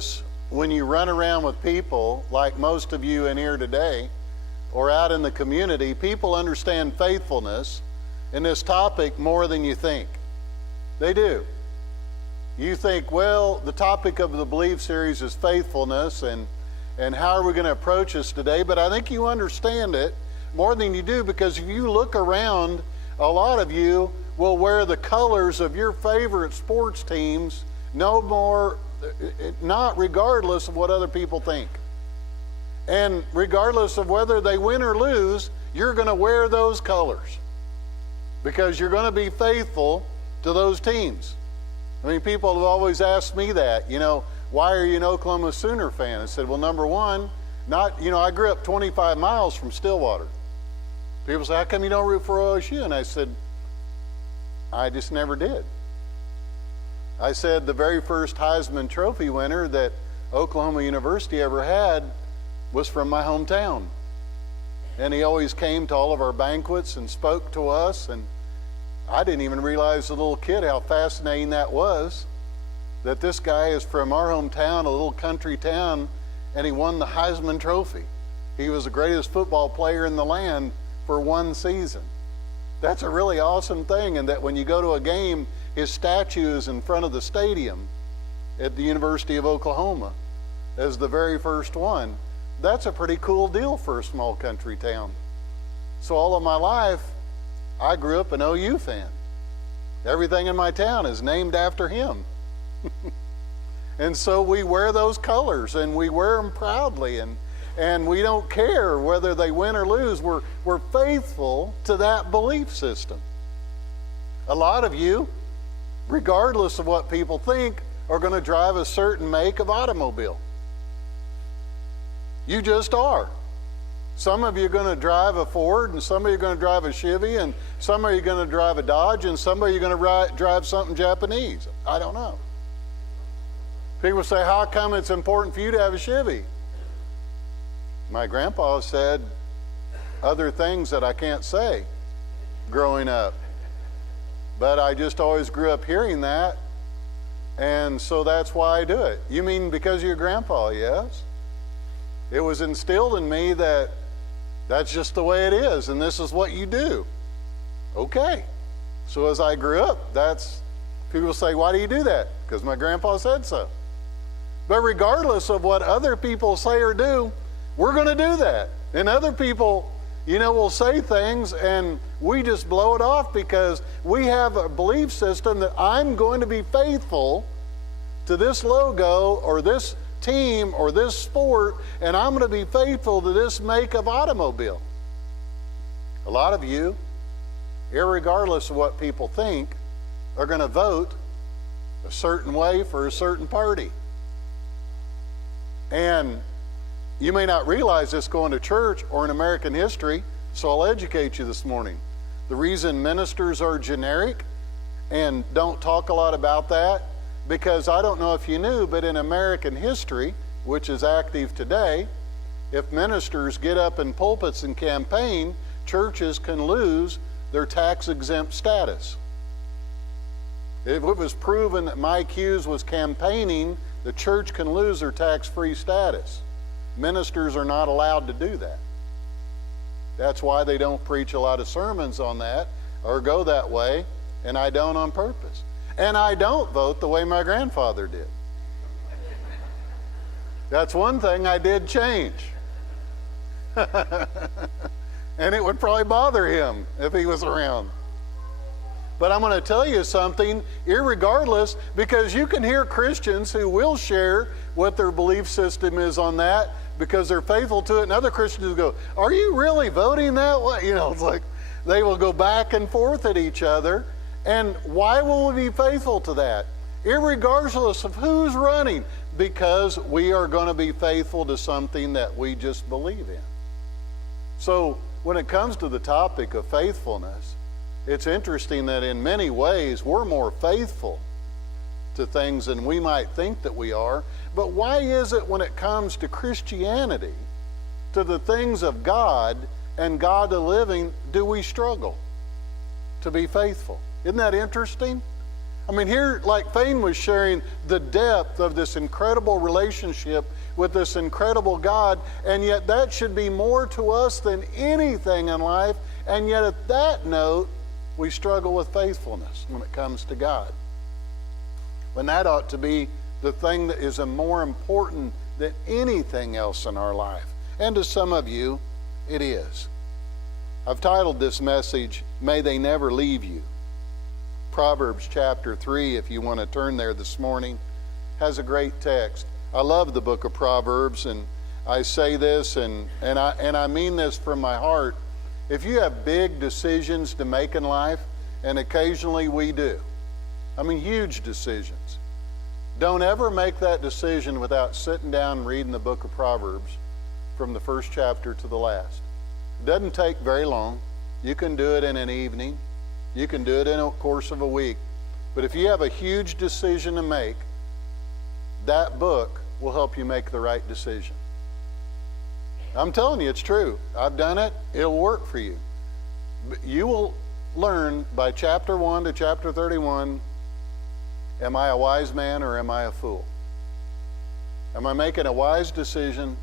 notice when you run around with people, like most of you in here today, or out in the community, people understand faithfulness in this topic more than you think. They do. You think, well, the topic of the Believe series is faithfulness, and how are we going to approach this today? But I think you understand it more than you do, because if you look around, a lot of you will wear the colors of your favorite sports teams not regardless of what other people think. And regardless of whether they win or lose, you're going to wear those colors because you're going to be faithful to those teams. I mean, people have always asked me that, why are you an Oklahoma Sooner fan? I said, well, number one, I grew up 25 miles from Stillwater. People say, how come you don't root for OSU? And I said, I just never did. I said the very first Heisman Trophy winner that Oklahoma University ever had was from my hometown. And he always came to all of our banquets and spoke to us, and I didn't even realize as a little kid how fascinating that was, that this guy is from our hometown, a little country town, and he won the Heisman Trophy. He was the greatest football player in the land for one season. That's a really awesome thing, and that when you go to a game, his statue is in front of the stadium at the University of Oklahoma as the very first one. That's a pretty cool deal for a small country town. So all of my life, I grew up an OU fan. Everything in my town is named after him. And so we wear those colors, and we wear them proudly, and we don't care whether they win or lose. We're faithful to that belief system. A lot of you, regardless of what people think, are going to drive a certain make of automobile. You just are. Some of you are going to drive a Ford, and some of you are going to drive a Chevy, and some of you are going to drive a Dodge, and some of you are going to drive something Japanese. I don't know. People say, how come it's important for you to have a Chevy? My grandpa said other things that I can't say growing up. But I just always grew up hearing that, and so that's why I do it. You mean because of your grandpa? Yes. It was instilled in me that that's just the way it is, and this is what you do. Okay. So as I grew up, people say, why do you do that? Because my grandpa said so. But regardless of what other people say or do, we're going to do that. And other people, will say things, and we just blow it off because we have a belief system that I'm going to be faithful to this logo or this team or this sport, and I'm going to be faithful to this make of automobile. A lot of you, irregardless of what people think, are going to vote a certain way for a certain party. And you may not realize this going to church or in American history, so I'll educate you this morning. The reason ministers are generic and don't talk a lot about that, because I don't know if you knew, but in American history, which is active today, if ministers get up in pulpits and campaign, churches can lose their tax-exempt status. If it was proven that Mike Hughes was campaigning, the church can lose their tax-free status. Ministers are not allowed to do that. That's why they don't preach a lot of sermons on that or go that way, and I don't on purpose. And I don't vote the way my grandfather did. That's one thing I did change. And it would probably bother him if he was around. But I'm going to tell you something, irregardless, because you can hear Christians who will share what their belief system is on that because they're faithful to it, and other Christians will go, are you really voting that way? It's like they will go back and forth at each other. And why will we be faithful to that? Irregardless of who's running, because we are going to be faithful to something that we just believe in. So when it comes to the topic of faithfulness, it's interesting that in many ways we're more faithful to things than we might think that we are. But why is it when it comes to Christianity, to the things of God and God the living, do we struggle to be faithful? Isn't that interesting? I mean, here, like Thane was sharing, the depth of this incredible relationship with this incredible God, and yet that should be more to us than anything in life, and yet at that note, we struggle with faithfulness when it comes to God. When that ought to be the thing that is more important than anything else in our life. And to some of you, it is. I've titled this message, May They Never Leave You. Proverbs chapter 3, if you want to turn there this morning, has a great text. I love the book of Proverbs, and I say this, and I mean this from my heart. If you have big decisions to make in life, and occasionally we do, I mean huge decisions, don't ever make that decision without sitting down and reading the book of Proverbs from the first chapter to the last. It doesn't take very long. You can do it in an evening. You can do it in a course of a week. But if you have a huge decision to make, that book will help you make the right decision. I'm telling you, it's true. I've done it. It'll work for you. You will learn by chapter 1 to chapter 31, am I a wise man or am I a fool? Am I making a wise decision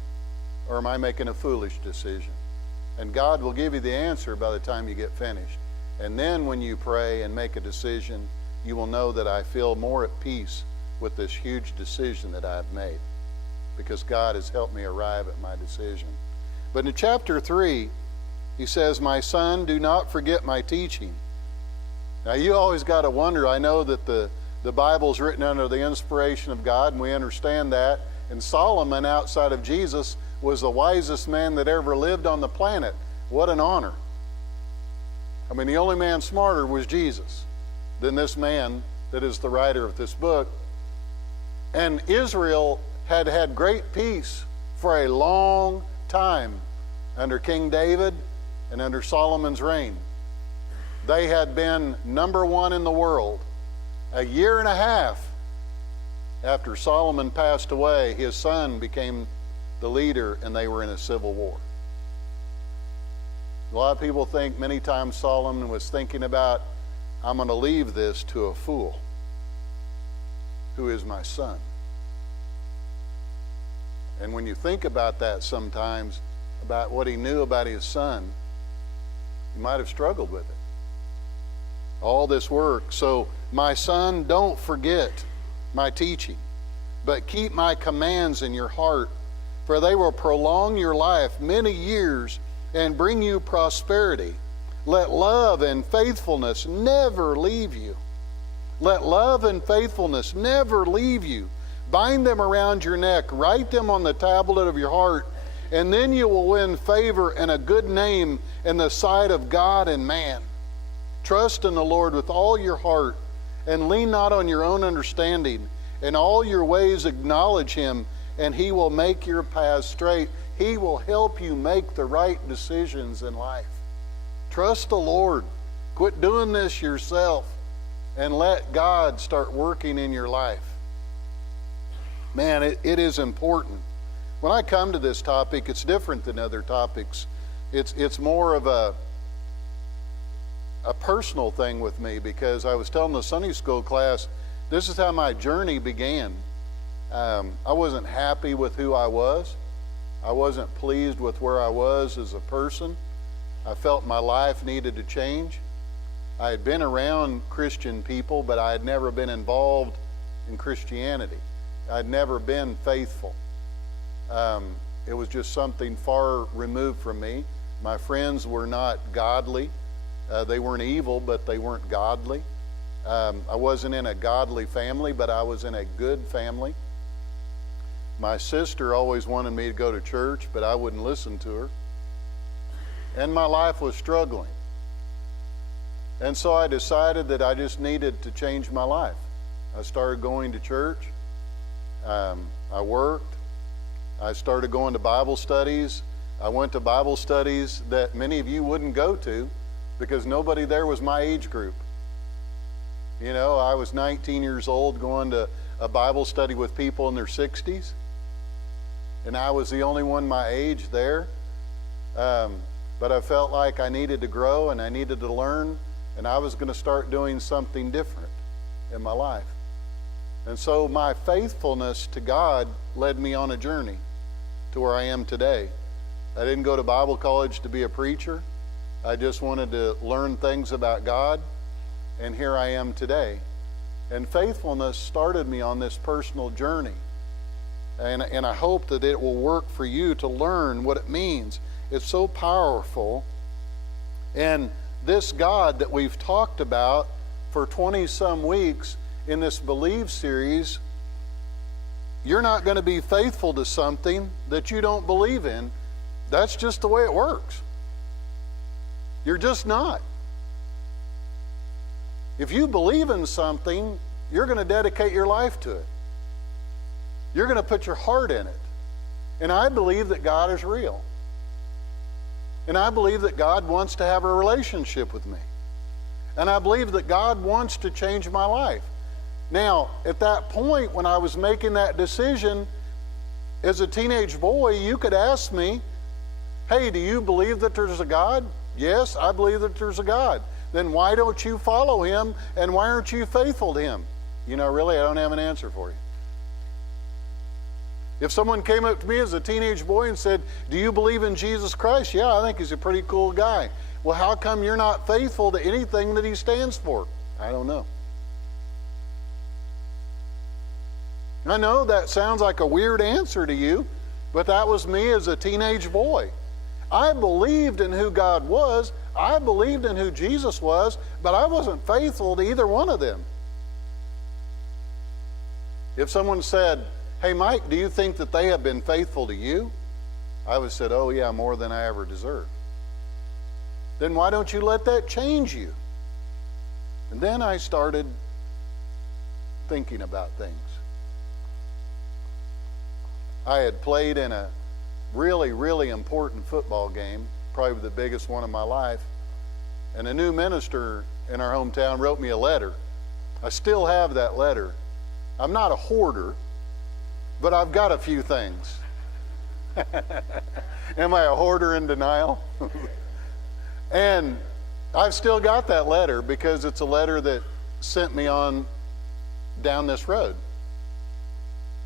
or am I making a foolish decision? And God will give you the answer by the time you get finished. And then when you pray and make a decision, you will know that I feel more at peace with this huge decision that I've made, because God has helped me arrive at my decision. But in chapter 3, he says, my son, do not forget my teaching. Now you always got to wonder, I know that the Bible's written under the inspiration of God, and we understand that. And Solomon, outside of Jesus, was the wisest man that ever lived on the planet. What an honor. I mean, the only man smarter was Jesus than this man that is the writer of this book. And Israel had had great peace for a long time under King David and under Solomon's reign. They had been number one in the world. A year and a half after Solomon passed away, his son became the leader, and they were in a civil war. A lot of people think many times Solomon was thinking about, I'm going to leave this to a fool who is my son. And when you think about that sometimes, about what he knew about his son, he might have struggled with it. All this work. So, my son, don't forget my teaching, but keep my commands in your heart, for they will prolong your life many years and bring you prosperity. Let love and faithfulness never leave you. Let love and faithfulness never leave you. Bind them around your neck. Write them on the tablet of your heart, and then you will win favor and a good name in the sight of God and man. Trust in the Lord with all your heart, and lean not on your own understanding. In all your ways acknowledge him, and he will make your paths straight. He will help you make the right decisions in life. Trust the Lord. Quit doing this yourself, and let God start working in your life. Man, it is important. When I come to this topic, it's different than other topics. It's more of a personal thing with me, because I was telling the Sunday school class, this is how my journey began. I wasn't happy with who I was. I wasn't pleased with where I was as a person. I felt my life needed to change. I had been around Christian people, but I had never been involved in Christianity. I'd never been faithful. It was just something far removed from me. My friends were not godly. They weren't evil, but they weren't godly. I wasn't in a godly family, but I was in a good family. My sister always wanted me to go to church, but I wouldn't listen to her. And my life was struggling. And so I decided that I just needed to change my life. I started going to church. I worked. I started going to Bible studies. I went to Bible studies that many of you wouldn't go to, because nobody there was my age group. You know, I was 19 years old going to a Bible study with people in their 60s, and I was the only one my age there. But I felt like I needed to grow and I needed to learn, and I was going to start doing something different. in my life. And so my faithfulness to God led me on a journey to where I am today. I didn't go to Bible college to be a preacher. I just wanted to learn things about God, and here I am today. And faithfulness started me on this personal journey. And I hope that it will work for you to learn what it means. It's so powerful. And this God that we've talked about for 20-some weeks in this Believe series, you're not going to be faithful to something that you don't believe in. That's just the way it works. You're just not. If you believe in something, you're going to dedicate your life to it. You're going to put your heart in it. And I believe that God is real. And I believe that God wants to have a relationship with me. And I believe that God wants to change my life. Now, at that point, when I was making that decision, as a teenage boy, you could ask me, hey, do you believe that there's a God? Yes, I believe that there's a God. Then why don't you follow him, and why aren't you faithful to him? You know, really, I don't have an answer for you. If someone came up to me as a teenage boy and said, do you believe in Jesus Christ? Yeah, I think he's a pretty cool guy. Well, how come you're not faithful to anything that he stands for? I don't know. I know that sounds like a weird answer to you, but that was me as a teenage boy. I believed in who God was. I believed in who Jesus was, but I wasn't faithful to either one of them. If someone said, hey, Mike, do you think that they have been faithful to you? I would have said, oh, yeah, more than I ever deserved. Then why don't you let that change you? And then I started thinking about things. I had played in a really, really important football game, probably the biggest one of my life, and a new minister in our hometown wrote me a letter. I still have that letter. I'm not a hoarder, but I've got a few things. Am I a hoarder in denial? And I've still got that letter because it's a letter that sent me on down this road.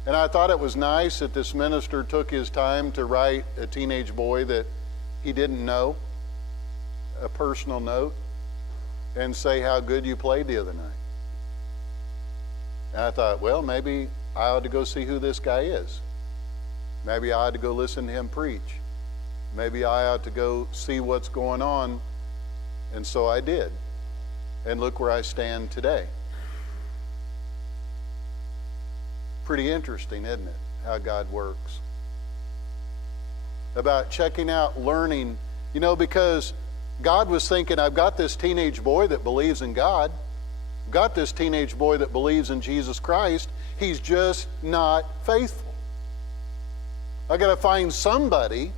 And I thought it was nice that this minister took his time to write a teenage boy that he didn't know a personal note and say how good you played the other night. And I thought, well, maybe I ought to go see who this guy is. Maybe I ought to go listen to him preach. Maybe I ought to go see what's going on. And so I did. And look where I stand today. Pretty interesting, isn't it, how God works? About checking out, learning, because God was thinking, I've got this teenage boy that believes in God. I've got this teenage boy that believes in Jesus Christ. He's just not faithful. I got to find somebody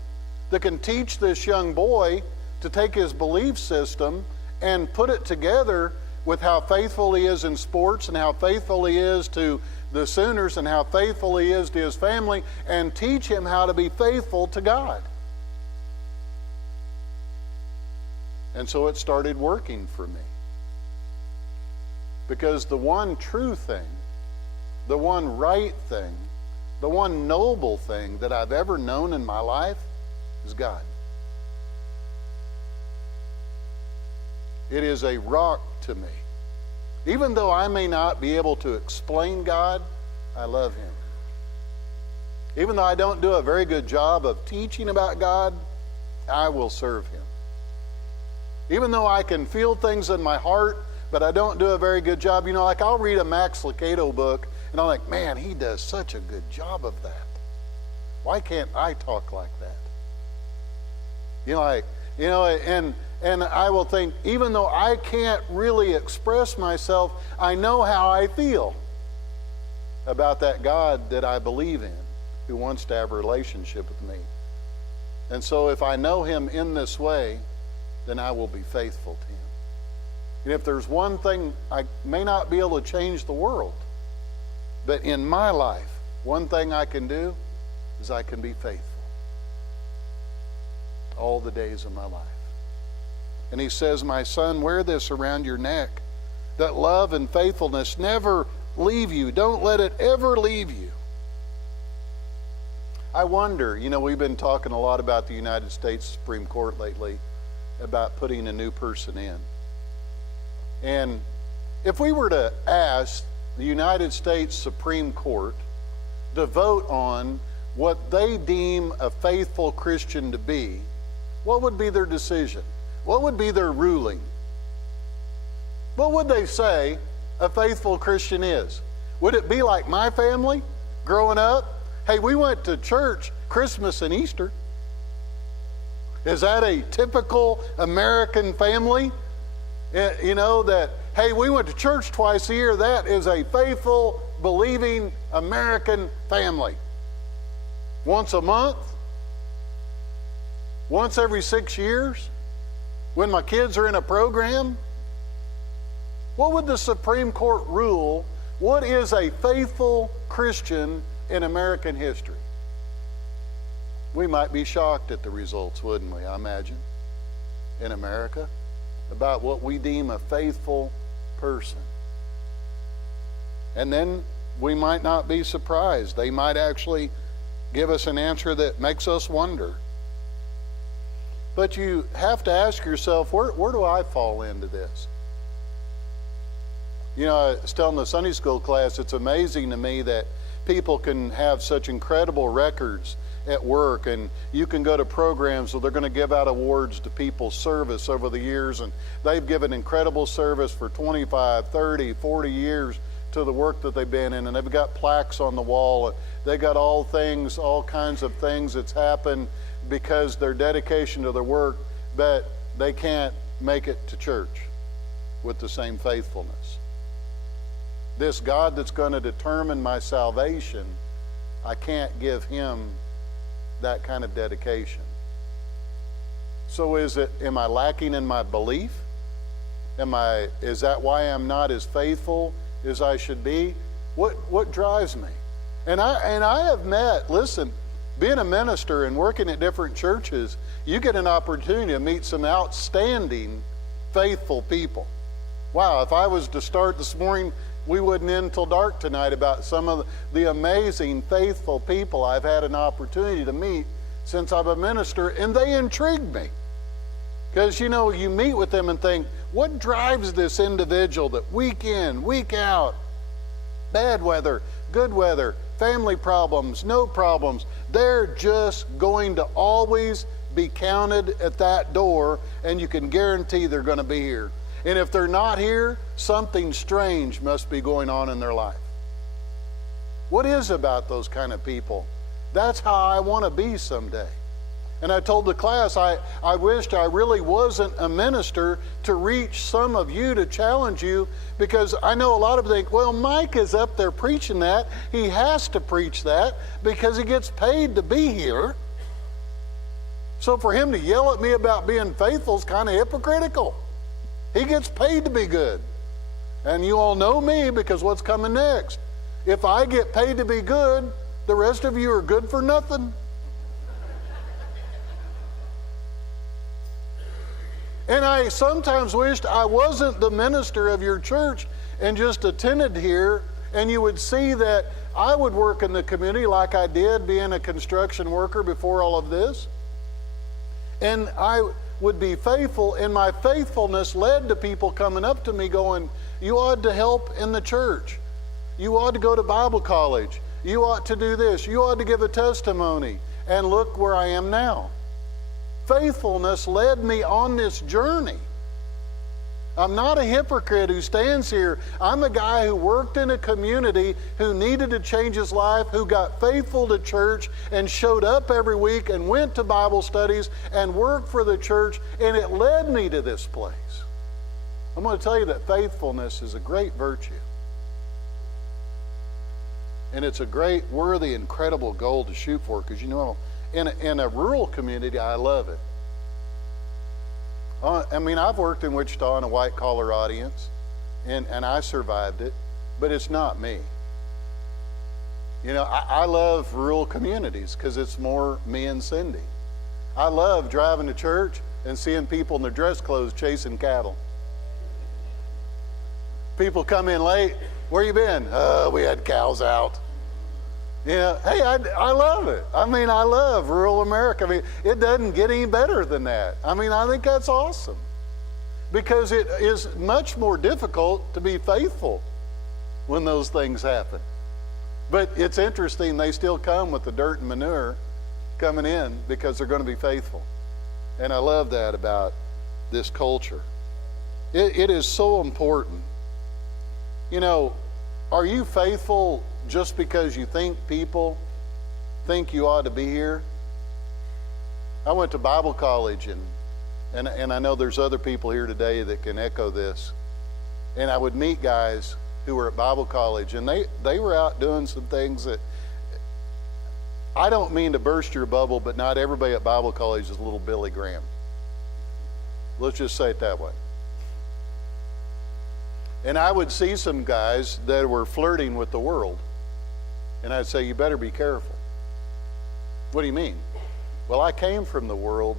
that can teach this young boy to take his belief system and put it together with how faithful he is in sports and how faithful he is to the Sooners and how faithful he is to his family, and teach him how to be faithful to God. And so it started working for me. Because the one true thing, the one right thing, the one noble thing that I've ever known in my life is God. It is a rock to me. Even though I may not be able to explain God, I love him. Even though I don't do a very good job of teaching about God, I will serve him. Even though I can feel things in my heart, but I don't do a very good job. Like I'll read a Max Lucado book, and I'm like, man, he does such a good job of that. Why can't I talk like that? And I will think, even though I can't really express myself, I know how I feel about that God that I believe in, who wants to have a relationship with me. And so if I know him in this way, then I will be faithful to him. And if there's one thing, I may not be able to change the world, but in my life, one thing I can do is I can be faithful all the days of my life. And he says, my son, wear this around your neck that love and faithfulness never leave you. Don't let it ever leave you. I wonder, we've been talking a lot about the United States Supreme Court lately, about putting a new person in. And if we were to ask the United States Supreme Court to vote on what they deem a faithful Christian to be, what would be their decision? What would be their ruling? What would they say a faithful Christian is? Would it be like my family growing up? Hey, we went to church Christmas and Easter. Is that a typical American family? That, hey, we went to church twice a year. That is a faithful, believing American family. Once a month? Once every 6 years? When my kids are in a program? What would the Supreme Court rule? What is a faithful Christian in American history? We might be shocked at the results, wouldn't we, I imagine, in America, about what we deem a faithful person. And then we might not be surprised. They might actually give us an answer that makes us wonder. But you have to ask yourself, where do I fall into this? I was telling the Sunday school class, it's amazing to me that people can have such incredible records at work, and you can go to programs where they're going to give out awards to people's service over the years, and they've given incredible service for 25, 30, 40 years to the work that they've been in, and they've got plaques on the wall, and they got all kinds of things that's happened because their dedication to their work, but they can't make it to church with the same faithfulness. This God that's going to determine my salvation, I can't give him that kind of dedication. So am I lacking in my belief? Is that why I'm not as faithful as I should be? What drives me? And I have met, listen, being a minister and working at different churches, you get an opportunity to meet some outstanding, faithful people. Wow, if I was to start this morning, we wouldn't end till dark tonight about some of the amazing, faithful people I've had an opportunity to meet since I'm a minister, and they intrigue me. Because, you meet with them and think, what drives this individual that week in, week out, bad weather, good weather, family problems, no problems, they're just going to always be counted at that door, and you can guarantee they're going to be here. And if they're not here, something strange must be going on in their life. What is about those kind of people? That's how I want to be someday. And I told the class, I wished I really wasn't a minister to reach some of you, to challenge you, because I know a lot of them think, well, Mike is up there preaching that. He has to preach that because he gets paid to be here. So for him to yell at me about being faithful is kind of hypocritical. He gets paid to be good. And you all know me because what's coming next. If I get paid to be good, the rest of you are good for nothing. And I sometimes wished I wasn't the minister of your church and just attended here, and you would see that I would work in the community like I did being a construction worker before all of this. And I would be faithful, and my faithfulness led to people coming up to me going, you ought to help in the church. You ought to go to Bible college. You ought to do this. You ought to give a testimony. And look where I am now. Faithfulness led me on this journey. I'm not a hypocrite who stands here. I'm a guy who worked in a community, who needed to change his life, who got faithful to church and showed up every week and went to Bible studies and worked for the church, and it led me to this place. I'm going to tell you that faithfulness is a great virtue. And it's a great, worthy, incredible goal to shoot for, because in a rural community, I love it. I've worked in Wichita in a white-collar audience, and I survived it, but it's not me. I love rural communities because it's more me and Cindy. I love driving to church and seeing people in their dress clothes chasing cattle. People come in late. Where you been? We had cows out. You know, hey, I love it. I mean, I love rural America. I mean, it doesn't get any better than that. I mean, I think that's awesome. Because it is much more difficult to be faithful when those things happen. But it's interesting, they still come with the dirt and manure coming in because they're going to be faithful. And I love that about this culture. It is so important. You know, are you faithful just because you think people think you ought to be here? I went to Bible college, and I know there's other people here today that can echo this. And I would meet guys who were at Bible college, and they were out doing some things that, I don't mean to burst your bubble, but not everybody at Bible college is little Billy Graham. Let's just say it that way. And I would see some guys that were flirting with the world, and I'd say, you better be careful. What do you mean? Well, I came from the world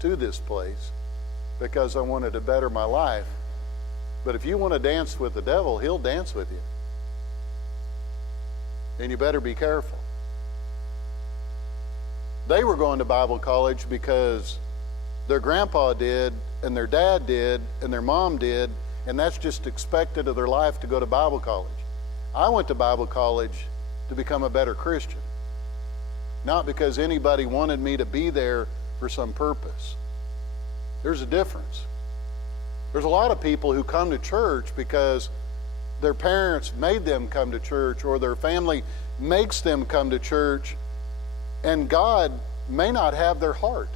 to this place because I wanted to better my life. But if you want to dance with the devil, he'll dance with you. And you better be careful. They were going to Bible college because their grandpa did, and their dad did, and their mom did, and that's just expected of their life to go to Bible college. I went to Bible college to become a better Christian, not because anybody wanted me to be there for some purpose. There's a difference. There's a lot of people who come to church because their parents made them come to church, or their family makes them come to church, and God may not have their heart.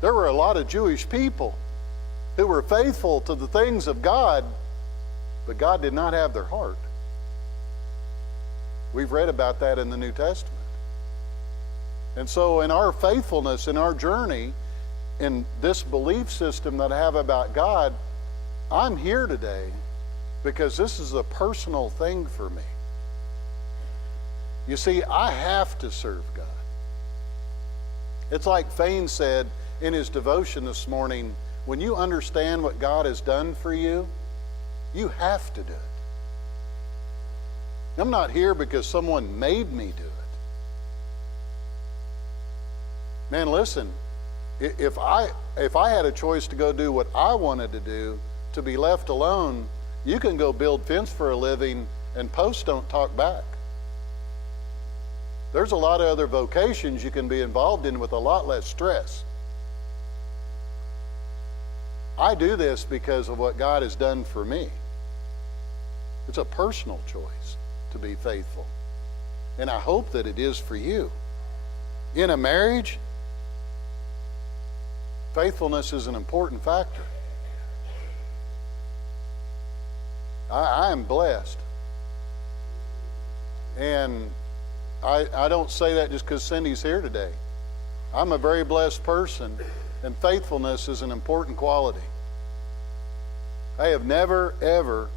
There were a lot of Jewish people who were faithful to the things of God, but God did not have their heart. We've read about that in the New Testament. And so in our faithfulness, in our journey, in this belief system that I have about God, I'm here today because this is a personal thing for me. You see, I have to serve God. It's like Fain said in his devotion this morning, when you understand what God has done for you, you have to do it. I'm not here because someone made me do it. Man, listen, if I had a choice to go do what I wanted to do, to be left alone, you can go build fence for a living and posts don't talk back. There's a lot of other vocations you can be involved in with a lot less stress. I do this because of what God has done for me. It's a personal choice to be faithful. And I hope that it is for you. In a marriage, faithfulness is an important factor. I am blessed. And I don't say that just because Cindy's here today. I'm a very blessed person, and faithfulness is an important quality. I have never, ever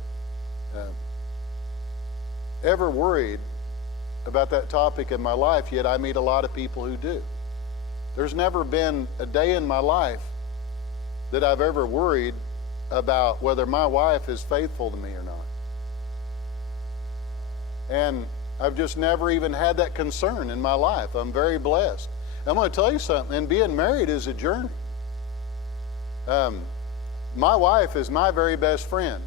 worried about that topic in my life, yet I meet a lot of people who do. There's never been a day in my life that I've ever worried about whether my wife is faithful to me or not. And I've just never even had that concern in my life. I'm very blessed. I'm going to tell you something, and being married is a journey. My wife is my very best friend.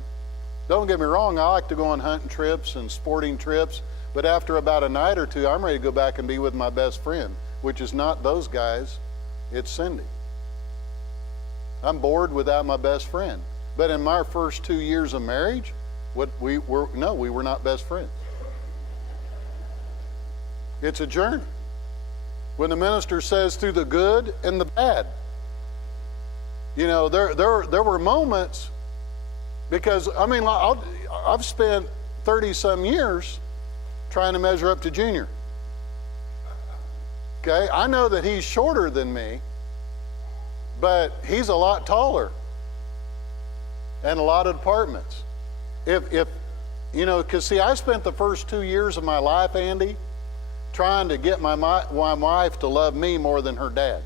Don't get me wrong, I like to go on hunting trips and sporting trips, but after about a night or two, I'm ready to go back and be with my best friend, which is not those guys, it's Cindy. I'm bored without my best friend. But in my first 2 years of marriage, we were not best friends. It's a journey. When the minister says through the good and the bad, you know, there were moments, because I mean, I've spent 30-some years trying to measure up to Junior. Okay, I know that he's shorter than me, but he's a lot taller and a lot of departments. If you know, because see, I spent the first 2 years of my life, Andy, trying to get my wife to love me more than her dad.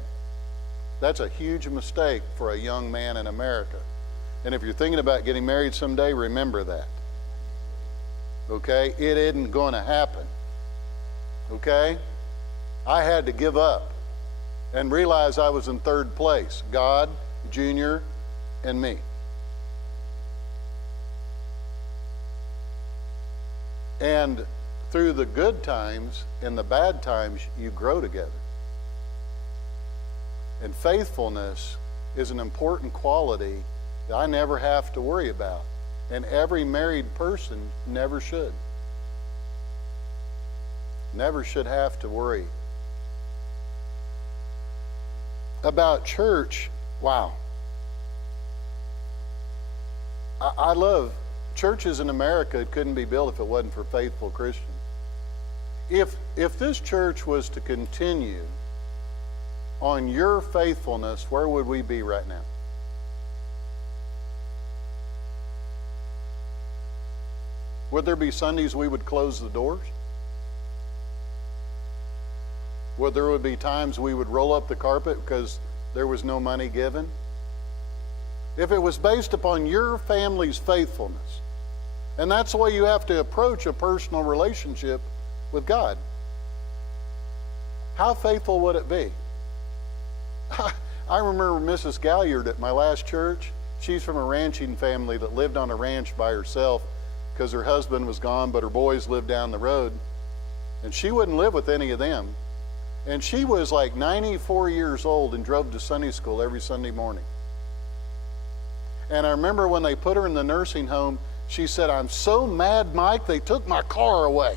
That's a huge mistake for a young man in America. And if you're thinking about getting married someday, remember that. Okay? It isn't going to happen. Okay? I had to give up and realize I was in third place. God, Junior, and me. And through the good times and the bad times, you grow together. And faithfulness is an important quality that I never have to worry about. And every married person never should. Never should have to worry. About church, wow. I love churches in America. It couldn't be built if it wasn't for faithful Christians. If this church was to continue on your faithfulness, where would we be right now? Would there be Sundays we would close the doors? Would there be times we would roll up the carpet because there was no money given? If it was based upon your family's faithfulness, and that's the way you have to approach a personal relationship with God, how faithful would it be? I remember Mrs. Galliard at my last church. She's from a ranching family that lived on a ranch by herself because her husband was gone, but her boys lived down the road. And she wouldn't live with any of them. And she was like 94 years old and drove to Sunday school every Sunday morning. And I remember when they put her in the nursing home, she said, "I'm so mad, Mike, they took my car away.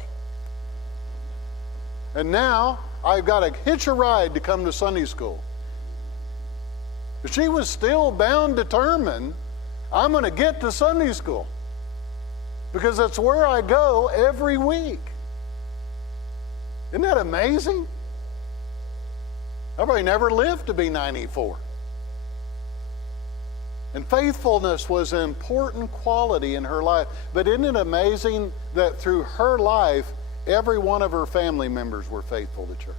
And now I've got to hitch a ride to come to Sunday school." But she was still bound, determined, I'm going to get to Sunday school because that's where I go every week. Isn't that amazing? I probably never lived to be 94. And faithfulness was an important quality in her life. But isn't it amazing that through her life, every one of her family members were faithful to church?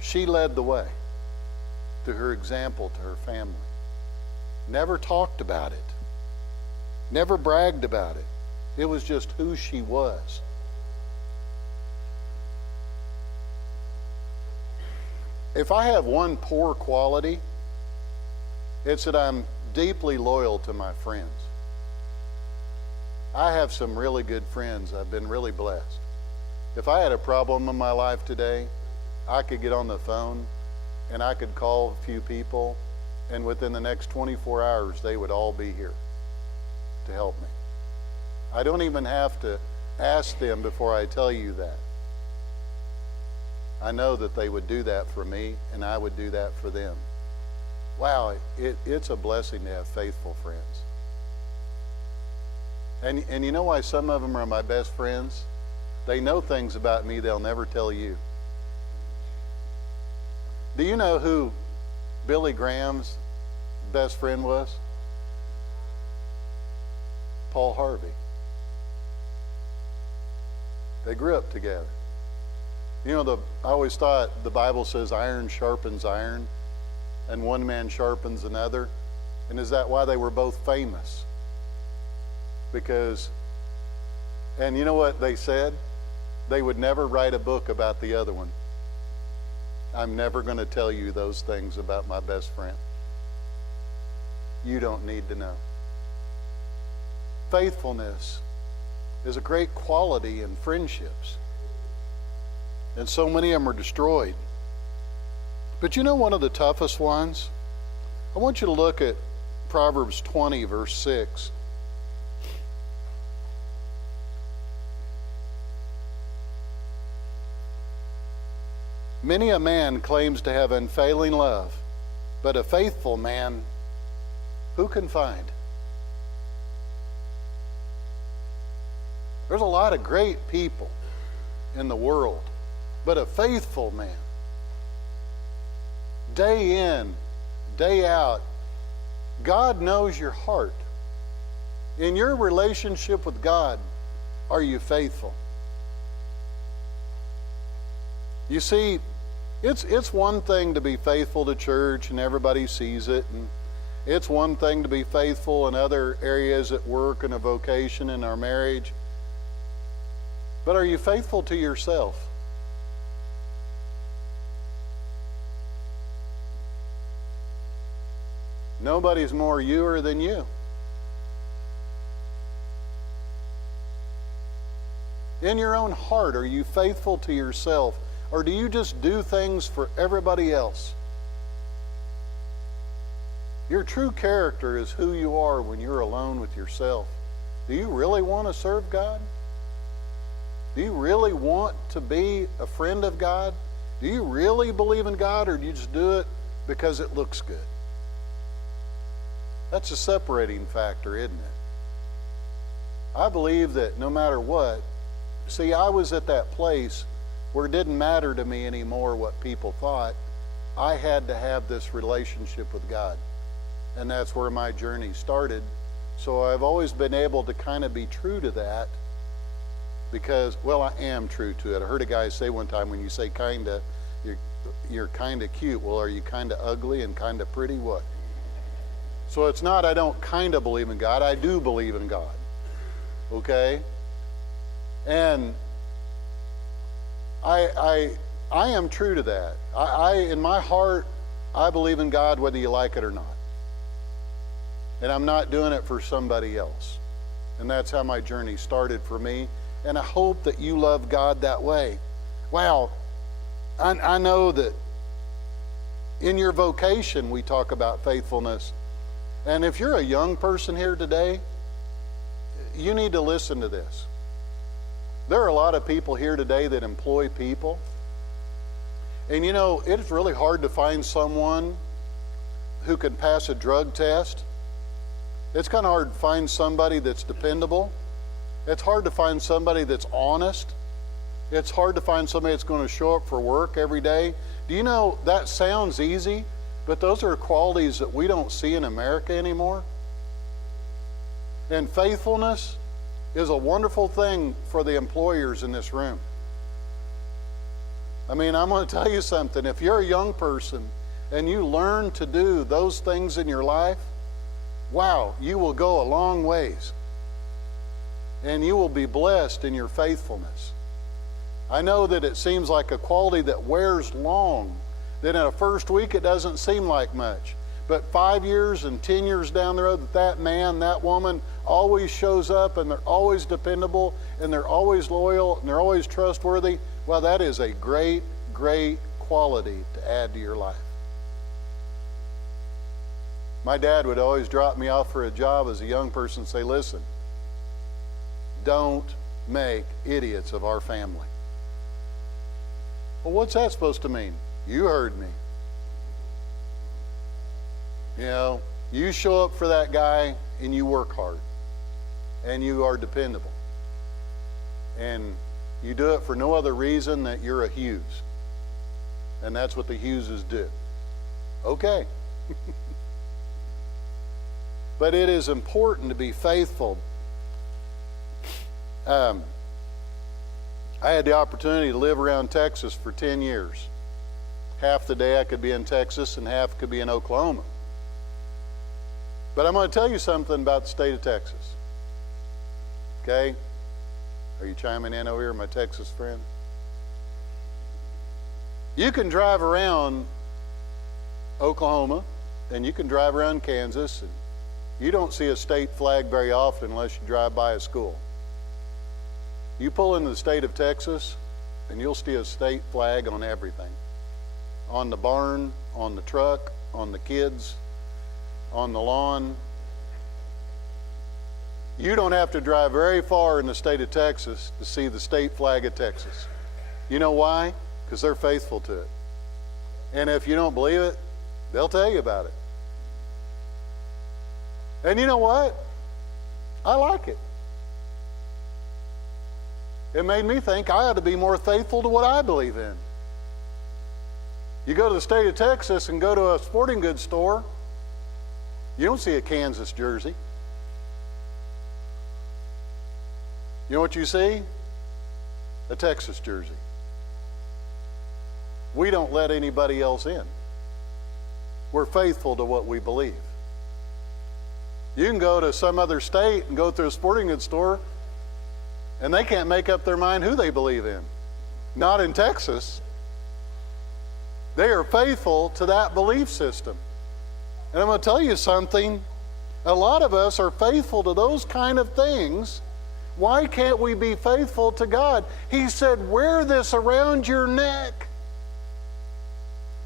She led the way through her example to her family. Never talked about it. Never bragged about it. It was just who she was. If I have one poor quality, it's that I'm deeply loyal to my friends. I have some really good friends. I've been really blessed. If I had a problem in my life today, I could get on the phone and I could call a few people, and within the next 24 hours, they would all be here to help me. I don't even have to ask them before I tell you that. I know that they would do that for me, and I would do that for them. Wow, it's a blessing to have faithful friends. And you know why some of them are my best friends? They know things about me they'll never tell you. Do you know who Billy Graham's best friend was? Paul Harvey. They grew up together. You know, I always thought the Bible says iron sharpens iron, and one man sharpens another. And is that why they were both famous? Because, and you know what they said? They would never write a book about the other one. I'm never going to tell you those things about my best friend. You don't need to know. Faithfulness is a great quality in friendships. And so many of them are destroyed. But you know one of the toughest ones? I want you to look at Proverbs 20, verse 6. Many a man claims to have unfailing love, but a faithful man, who can find? There's a lot of great people in the world, but a faithful man, day in, day out, God knows your heart. In your relationship with God, are you faithful? You see, it's one thing to be faithful to church and everybody sees it, It's one thing to be faithful in other areas at work and a vocation in our marriage. But are you faithful to yourself? Nobody's more youer than you. In your own heart, are you faithful to yourself? Or do you just do things for everybody else? Your true character is who you are when you're alone with yourself. Do you really want to serve God? Do you really want to be a friend of God? Do you really believe in God, or do you just do it because it looks good? That's a separating factor, isn't it? I believe that no matter what, see, I was at that place where it didn't matter to me anymore what people thought. I had to have this relationship with God. And that's where my journey started. So I've always been able to kind of be true to that because, well, I am true to it. I heard a guy say one time, when you say kinda, you're kinda cute. Well, are you kinda ugly and kinda pretty? What? So it's not I don't kinda believe in God. I do believe in God. Okay? And I am true to that. In my heart, I believe in God whether you like it or not. And I'm not doing it for somebody else. And that's how my journey started for me. And I hope that you love God that way. Wow, I know that in your vocation we talk about faithfulness. And if you're a young person here today, you need to listen to this. There are a lot of people here today that employ people. And you know, it's really hard to find someone who can pass a drug test. It's kind of hard to find somebody that's dependable. It's hard to find somebody that's honest. It's hard to find somebody that's going to show up for work every day. Do you know, that sounds easy, but those are qualities that we don't see in America anymore. And faithfulness is a wonderful thing for the employers in this room. I mean, I'm going to tell you something. If you're a young person and you learn to do those things in your life, wow, you will go a long ways. And you will be blessed in your faithfulness. I know that it seems like a quality that wears long. That in a first week it doesn't seem like much. But 5 years and 10 years down the road, that man, that woman always shows up, and they're always dependable, and they're always loyal, and they're always trustworthy. Well, that is a great, great quality to add to your life. My dad would always drop me off for a job as a young person and say, listen, don't make idiots of our family. Well, what's that supposed to mean? You heard me. You know, you show up for that guy and you work hard and you are dependable. And you do it for no other reason that you're a Hughes. And that's what the Hugheses do. Okay. But it is important to be faithful. I had the opportunity to live around Texas for 10 years. Half the day I could be in Texas and half could be in Oklahoma. But I'm going to tell you something about the state of Texas. Okay? Are you chiming in over here, my Texas friend? You can drive around Oklahoma and you can drive around Kansas, and you don't see a state flag very often unless you drive by a school. You pull into the state of Texas and you'll see a state flag on everything. On the barn, on the truck, on the kids, on the lawn. You don't have to drive very far in the state of Texas to see the state flag of Texas. You know why? Because they're faithful to it. And if you don't believe it, they'll tell you about it. And you know what? I like it. It made me think I ought to be more faithful to what I believe in. You go to the state of Texas and go to a sporting goods store, you don't see a Kansas jersey. You know what you see? A Texas jersey. We don't let anybody else in. We're faithful to what we believe. You can go to some other state and go through a sporting goods store, and they can't make up their mind who they believe in. Not in Texas. They are faithful to that belief system. And I'm going to tell you something. A lot of us are faithful to those kind of things. Why can't we be faithful to God? He said, wear this around your neck.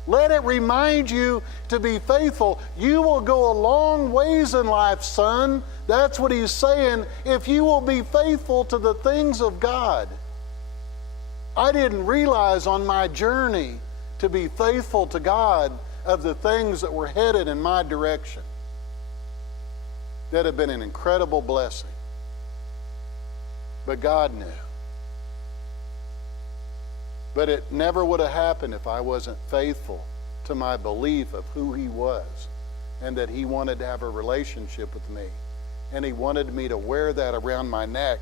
Let it remind you to be faithful. You will go a long ways in life, son. That's what he's saying. If you will be faithful to the things of God. I didn't realize on my journey to be faithful to God of the things that were headed in my direction. That have been an incredible blessing. But God knew. But it never would have happened if I wasn't faithful to my belief of who he was and that he wanted to have a relationship with me. And he wanted me to wear that around my neck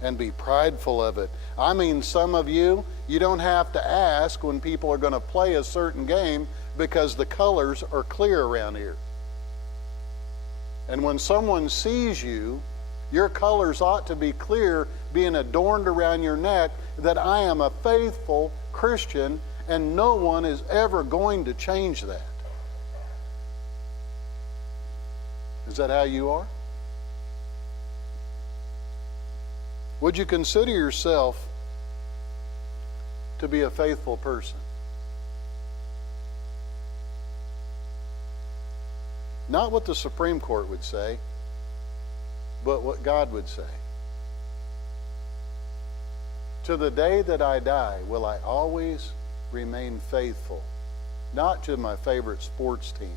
and be prideful of it. I mean, some of you, you don't have to ask when people are going to play a certain game because the colors are clear around here. And when someone sees you, your colors ought to be clear, being adorned around your neck, that I am a faithful Christian, and no one is ever going to change that. Is that how you are? Would you consider yourself to be a faithful person? Not what the Supreme Court would say, but what God would say. To the day that I die, will I always remain faithful, not to my favorite sports team,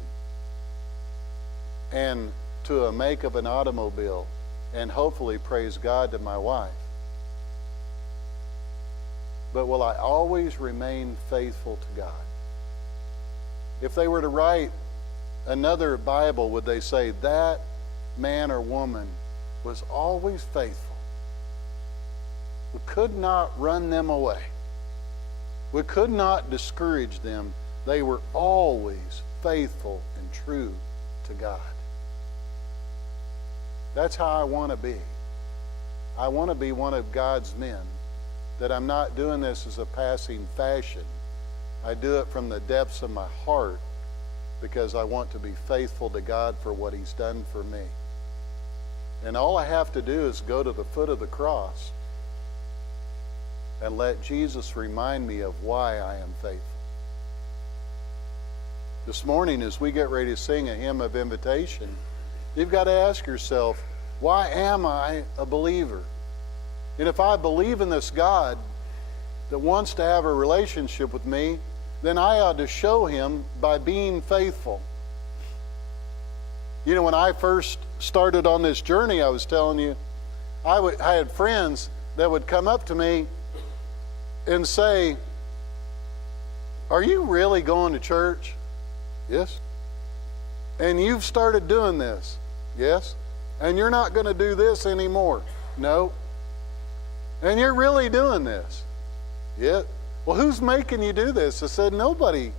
and to a make of an automobile, and hopefully, praise God, to my wife. But will I always remain faithful to God? If they were to write another Bible, would they say that man or woman was always faithful? We could not run them away. We could not discourage them. They were always faithful and true to God. That's how I want to be. I want to be one of God's men. That I'm not doing this as a passing fashion. I do it from the depths of my heart because I want to be faithful to God for what he's done for me. And all I have to do is go to the foot of the cross and let Jesus remind me of why I am faithful. This morning, as we get ready to sing a hymn of invitation, you've got to ask yourself, why am I a believer? And if I believe in this God that wants to have a relationship with me, then I ought to show him by being faithful. You know, when I first started on this journey, I was telling you, I had friends that would come up to me and say, "Are you really going to church?" "Yes." "And you've started doing this?" "Yes." "And you're not going to do this anymore?" "No." "And you're really doing this?" "Yeah." "Well, who's making you do this?" I said, "Nobody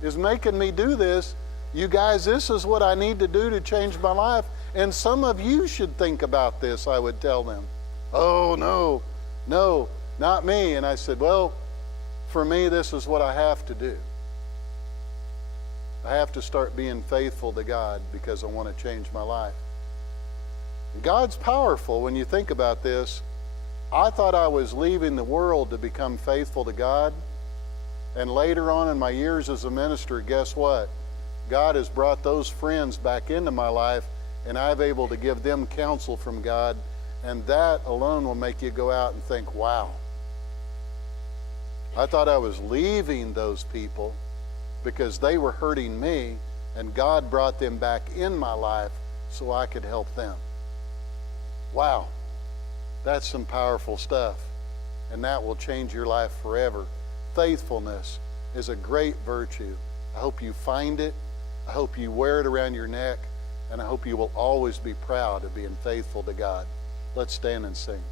is making me do this. You guys, this is what I need to do to change my life. And some of you should think about this," I would tell them. "Oh, no, not me." And I said, "Well, for me, this is what I have to do. I have to start being faithful to God because I want to change my life." God's powerful when you think about this. I thought I was leaving the world to become faithful to God. And later on in my years as a minister, guess what? God has brought those friends back into my life, and I'm able to give them counsel from God. And that alone will make you go out and think, wow. I thought I was leaving those people because they were hurting me, and God brought them back in my life so I could help them. Wow. That's some powerful stuff, and that will change your life forever. Faithfulness is a great virtue. I hope you find it. I hope you wear it around your neck, and I hope you will always be proud of being faithful to God. Let's stand and sing.